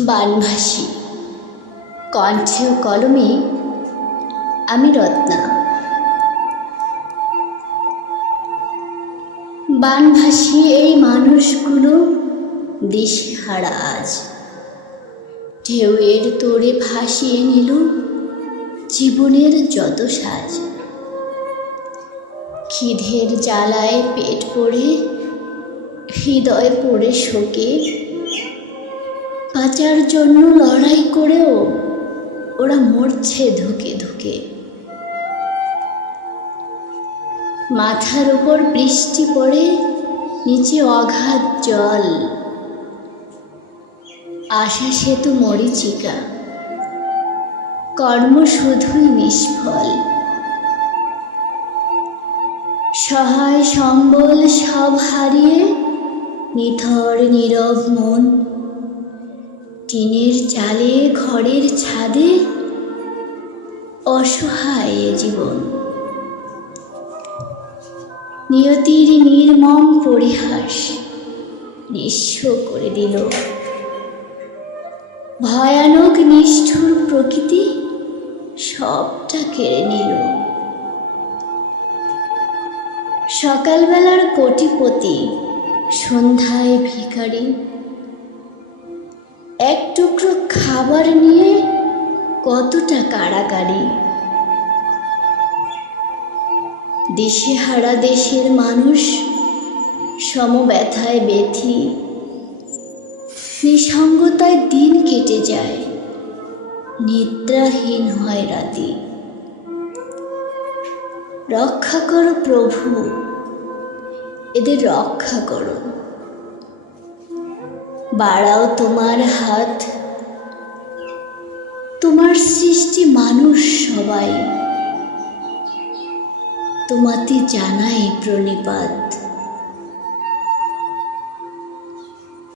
বানভাসী। কণ্ঠে ও কলমে, আমি রত্না। বানভাসী এই মানুষগুলো দিশেহারা আজ। ঢেউয়ের তোড়ে ভাসিয়ে নিল জীবনের যত সাজ। খিদের জ্বালায় পেট পড়ে হৃদয় পড়ে শোকে বাঁচার জন্য লড়াই করেও ওরা মরছে ধুকে ধুকে। মাথার উপর বৃষ্টি পড়ে, নিচে অগাধ জল। আশা সেতু মরিচিকা। কর্ম শুধুই নিষ্ফল। সহায় সম্বল সব হারিয়ে নিথর নীরব মন। টিনের চালে ঘরের ছাদে, অসহায় জীবন। নিয়তির নির্মম পরিহাস নিঃস্ব করে দিল। ভয়ানক নিষ্ঠুর প্রকৃতি সবটা কেড়ে নিল। সকালবেলার কোটিপতি, সন্ধ্যায় ভিখারি এক টুকরো খাবার নিয়ে কতটা কাড়াকাড়ি দিশেহারা দেশের মানুষ সমব্যথায় ব্যথি। নিসঙ্গতায় দিন কেটে যায়, নিদ্রাহীন হয় রাতি। রক্ষা করো প্রভু, এদের রক্ষা করো। বাড়াও তোমার হাত। তোমার সৃষ্টি মানুষ সবাই। তোমাতে জানাই প্রণিপাত।